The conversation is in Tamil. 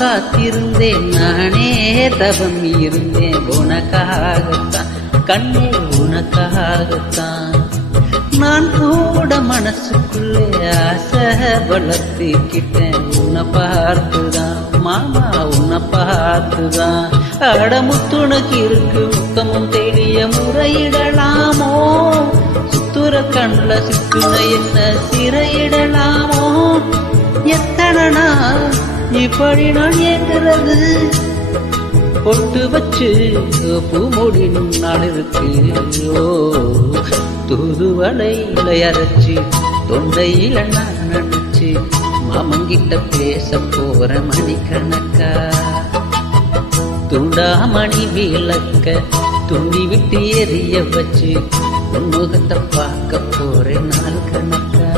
காத்திருந்தேன் நானே தவம் இருந்தேன் உனக்காகத்தான் கண்ணே உனக்காகத்தான். நான் கூட மனசுக்குள்ளே ஆசை வளர்த்துக்கிட்டேன் உன்னை பார்த்துதான் மாமா உன்னை பார்த்துதான். அடமுத்துணுக்கு இருக்கு முத்தமும் தேடிய முறையிடலாமோ சுத்துற கண்ணுல சிக்குன என்ன சிறையிடலாமோ. எத்தனை நாள் இப்படி நான் ஏங்குறது பொட்டு வச்சு பூ மூடினும் நாள் இருக்கு. ஓ தூதுவளையில அரைச்சு தொண்டையில நான் நினைச்சு மாமங்கிட்ட பேச போற மணிக்கணக்கா. துண்டாமணி விளக்க துண்டி விட்டு எரிய வச்சு உன்முகத்தை பார்க்க போறேன் நாள் கணக்கா.